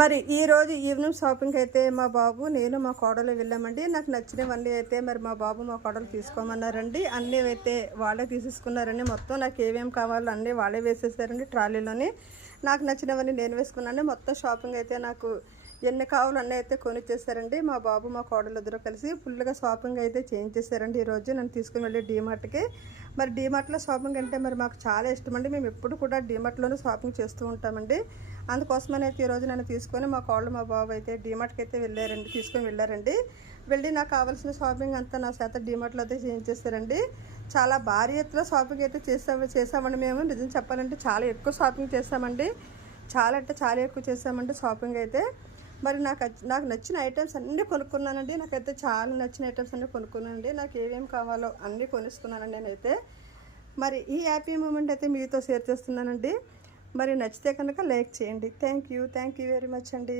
మరి ఈరోజు evening shopping అయితే మా బాబు నేను మా కోడలు వెళ్ళామండి. నాకు నచ్చినవన్నీ అయితే మరి మా బాబు మా కోడలు తీసుకోమన్నారండి. అన్నీ అయితే వాళ్ళే తీసేసుకున్నారండి. మొత్తం నాకు ఏమేమి కావాలో అన్నీ వాళ్ళే వేసేసారండి ట్రాలీలోని. నాకు నచ్చినవన్నీ నేను వేసుకున్నాను. మొత్తం షాపింగ్ అయితే నాకు ఎన్ని కావాలో అన్నీ అయితే కొనిచ్చేసారండి. మా బాబు మా కోడలు ఇద్దరు కలిసి ఫుల్గా షాపింగ్ అయితే చేయించేసారండి. ఈరోజు నన్ను తీసుకుని వెళ్ళి డీమార్ట్కి. మరి డీమార్ట్లో షాపింగ్ అంటే మరి మాకు చాలా ఇష్టం అండి. మేము ఎప్పుడు కూడా డీమార్ట్లోనే షాపింగ్ చేస్తూ ఉంటామండి. అందుకోసమని అయితే ఈరోజు నన్ను తీసుకొని మా కోళ్ళు మా బాబు అయితే డీమార్ట్కి అయితే తీసుకొని వెళ్ళారండి. వెళ్ళి నాకు కావాల్సిన షాపింగ్ అంతా నా చేత డీమార్ట్లో అయితే చేయించేస్తారండి. చాలా భారీ ఎత్తులో షాపింగ్ అయితే చేసామండి మేము. నిజం చెప్పాలంటే చాలా ఎక్కువ షాపింగ్ చేసామండి. చాలా అంటే చాలా ఎక్కువ చేసామండి షాపింగ్ అయితే. మరి నాకు నచ్చిన ఐటమ్స్ అన్నీ కొనుక్కున్నానండి. నాకైతే చాలా నచ్చిన ఐటమ్స్ అన్నీ కొనుక్కున్నానండి. నాకు ఏమేమి కావాలో అన్నీ కొనుక్కున్నానండి నేనైతే. మరి ఈ హ్యాపీ మూమెంట్ అయితే మీతో షేర్ చేస్తున్నానండి. మరి నచ్చితే కనుక లైక్ చేయండి. థ్యాంక్ యూ వెరీ మచ్ అండి.